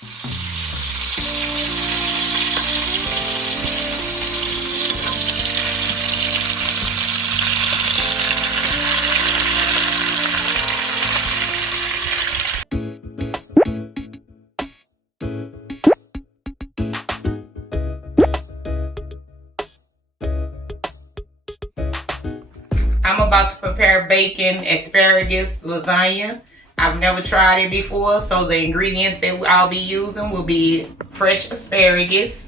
I'm about to prepare bacon asparagus lasagna. I've never tried it before, so the ingredients that I'll be using will be fresh asparagus.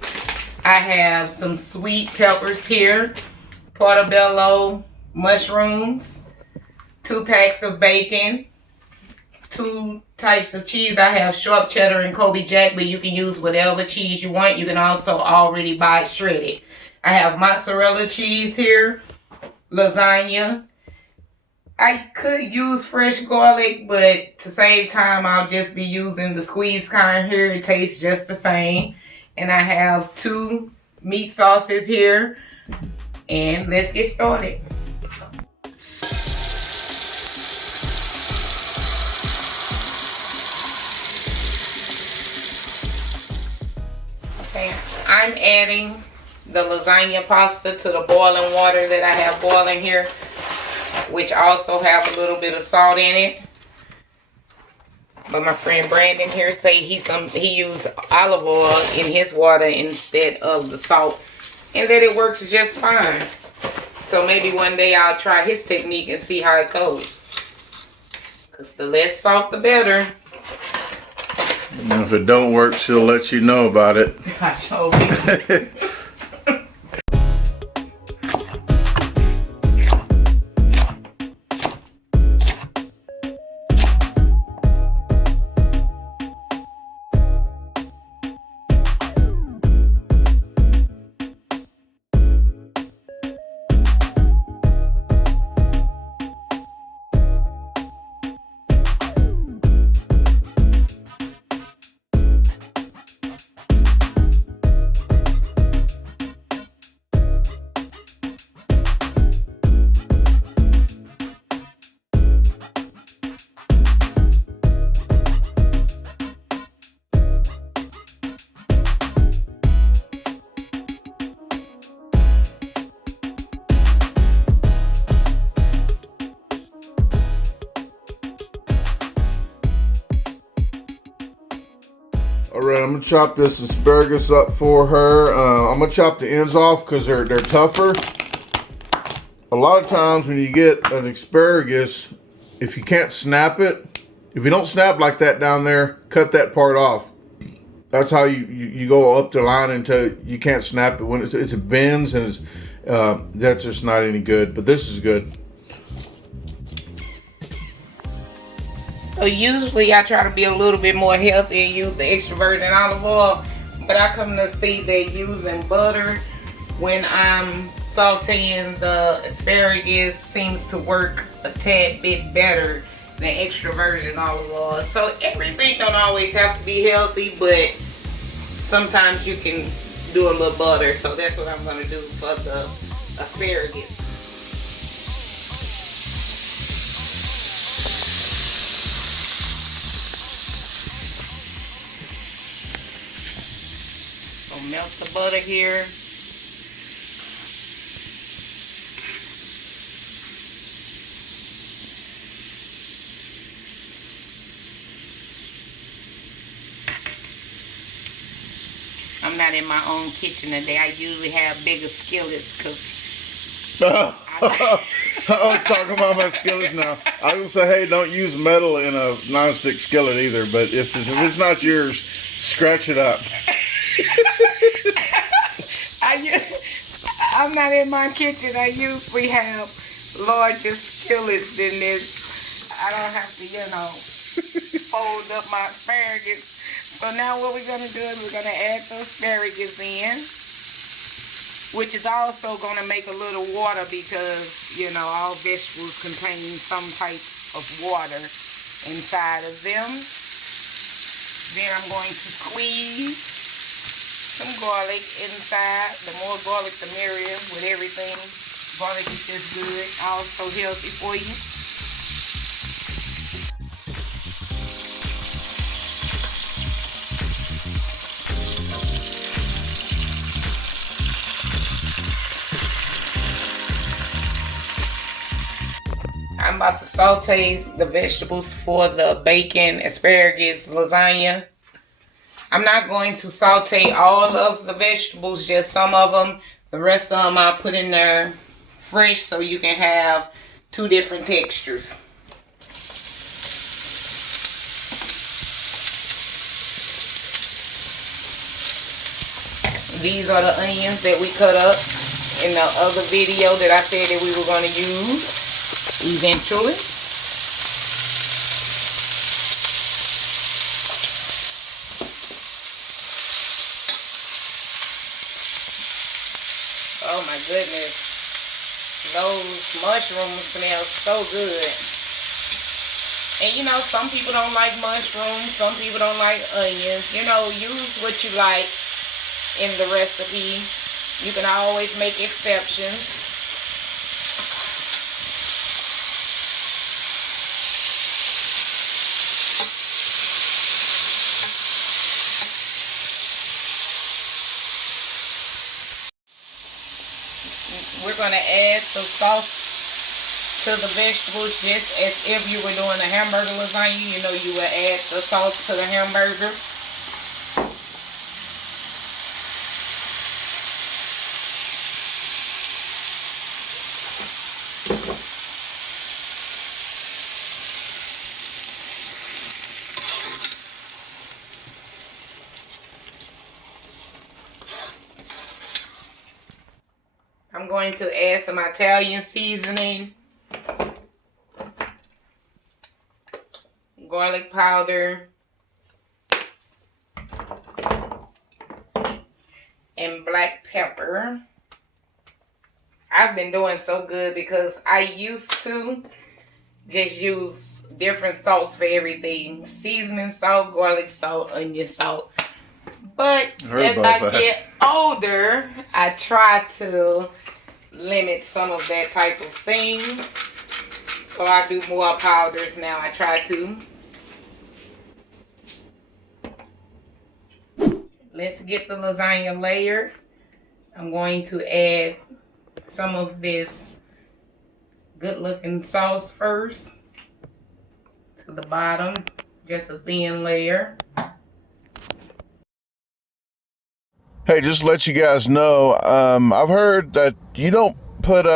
I have some sweet peppers here, portobello mushrooms, 2 packs of bacon, 2 types of cheese. I have sharp cheddar and Kobe Jack, but you can use whatever cheese you want. You can also already buy it shredded. I have mozzarella cheese here, lasagna. I could use fresh garlic, but to save time, I'll just be using the squeezed kind here. It tastes just the same. And I have 2 meat sauces here. And let's get started. Okay, I'm adding the lasagna pasta to the boiling water that I have boiling here, which also have a little bit of salt in it. But my friend Brandon here say he used olive oil in his water instead of the salt, and that it works just fine. So maybe one day I'll try his technique and see how it goes. Because the less salt, the better. And if it don't work, she'll let you know about it. I sure will. Alright, I'm going to chop this asparagus up for her. I'm going to chop the ends off because they're tougher. A lot of times when you get an asparagus, if you can't snap it, if you don't snap like that down there, cut that part off. That's how you go up the line until you can't snap it. When it bends, and that's just not any good. But this is good. So usually I try to be a little bit more healthy and use the extra virgin olive oil, but I come to see that using butter when I'm sauteing the asparagus seems to work a tad bit better than extra virgin olive oil. So everything don't always have to be healthy, but sometimes you can do a little butter. So that's what I'm going to do for the asparagus. So melt the butter here. I'm not in my own kitchen today. I usually have bigger skillets because I'm talking about my skillets now. I was gonna say, hey, don't use metal in a non-stick skillet either. But if it's not yours, scratch it up. I'm not in my kitchen. I usually have larger skillets than this. I don't have to, fold up my asparagus. So now what we're going to do is we're going to add the asparagus in, which is also going to make a little water because, all vegetables contain some type of water inside of them. Then I'm going to squeeze some garlic inside. The more garlic, the merrier with everything. Garlic is just good, also healthy for you. about to saute the vegetables for the bacon asparagus lasagna. I'm not going to saute all of the vegetables, just some of them. The rest of them I'll put in there fresh so you can have two different textures. These are the onions that we cut up in the other video that I said that we were going to use eventually. Oh my goodness, those mushrooms smell so good. And you know, some people don't like mushrooms, some people don't like onions. You know, use what you like in the recipe. You can always make exceptions. We're going to add some sauce to the vegetables just as if you were doing a hamburger lasagna. You know, you would add the sauce to the hamburger. I'm going to add some Italian seasoning, garlic powder, and black pepper. I've been doing so good because I used to just use different salts for everything. Seasoning salt, garlic salt, onion salt. But as I get older, I try to limit some of that type of thing. So I do more powders now. I try to. Let's get the lasagna layered. I'm going to add some of this good looking sauce first to the bottom, just a thin layer. Hey, just to let you guys know, I've heard that you don't put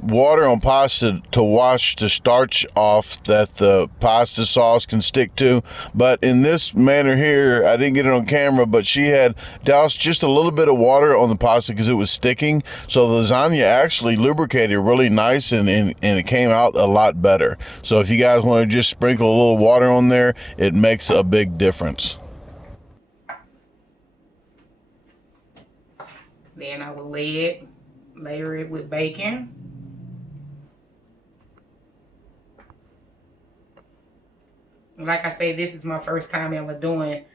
water on pasta to wash the starch off that the pasta sauce can stick to, but in this manner here, I didn't get it on camera, but she had doused just a little bit of water on the pasta because it was sticking, so the lasagna actually lubricated really nice and it came out a lot better. So if you guys want to just sprinkle a little water on there, it makes a big difference. Then I will layer it with bacon. Like I say, this is my first time ever doing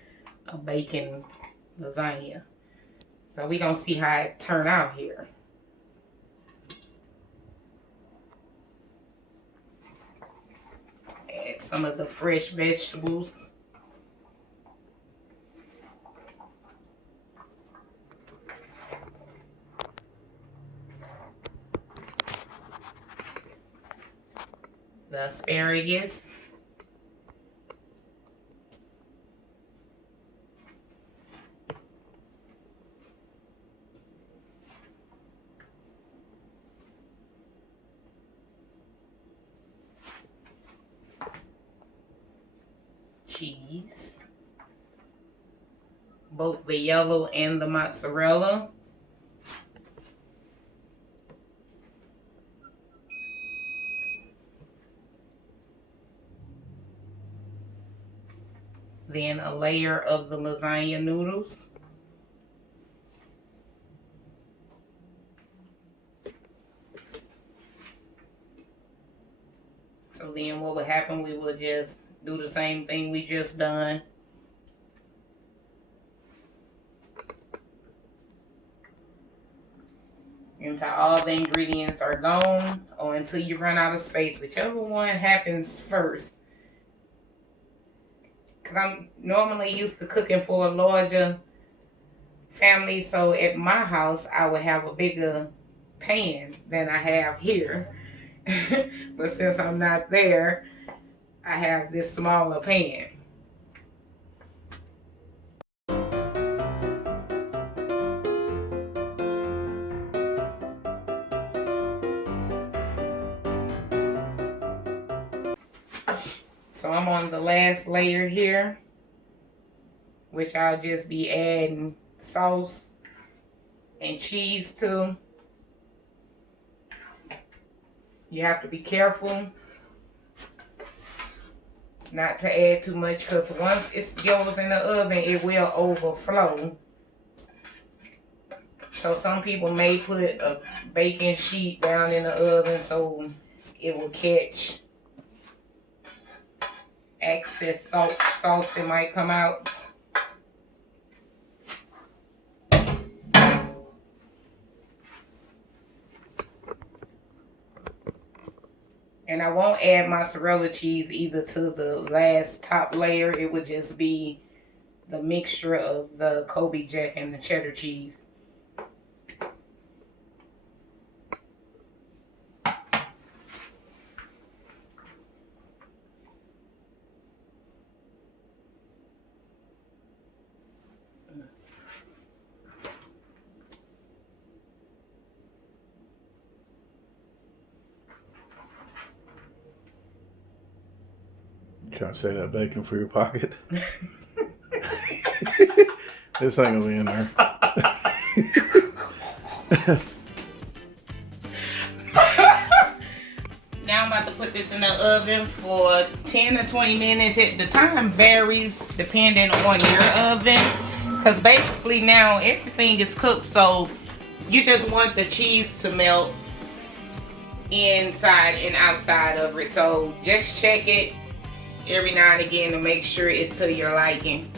a bacon lasagna. So we're going to see how it turn out here. Add some of the fresh vegetables. The asparagus. Cheese. Both the yellow and the mozzarella. Then a layer of the lasagna noodles. So then what would happen, we would just do the same thing we just done. Until all the ingredients are gone or until you run out of space, whichever one happens first. Because I'm normally used to cooking for a larger family, so at my house I would have a bigger pan than I have here. But since I'm not there, I have this smaller pan. So I'm on the last layer here, which I'll just be adding sauce and cheese to. You have to be careful not to add too much, because once it goes in the oven, it will overflow. So some people may put a baking sheet down in the oven so it will catch excess sauce that might come out. And I won't add mozzarella cheese either to the last top layer. It would just be the mixture of the Kobe Jack and the cheddar cheese. Trying to save that bacon for your pocket. This ain't gonna be in there. Now I'm about to put this in the oven for 10 or 20 minutes. The time varies depending on your oven, because basically now everything is cooked, so you just want the cheese to melt inside and outside of it. So just check it every now and again to make sure it's to your liking.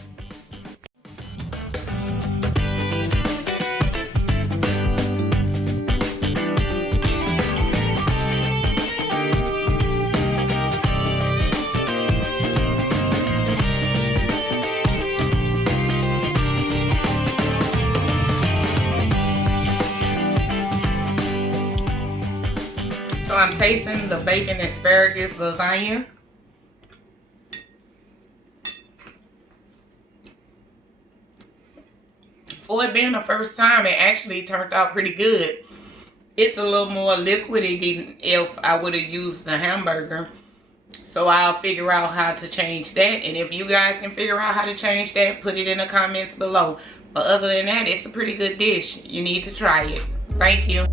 So I'm tasting the bacon asparagus lasagna. For it being the first time, it actually turned out pretty good. It's a little more liquidy than if I would have used the hamburger. So I'll figure out how to change that. And if you guys can figure out how to change that, put it in the comments below. But other than that, it's a pretty good dish. You need to try it. Thank you.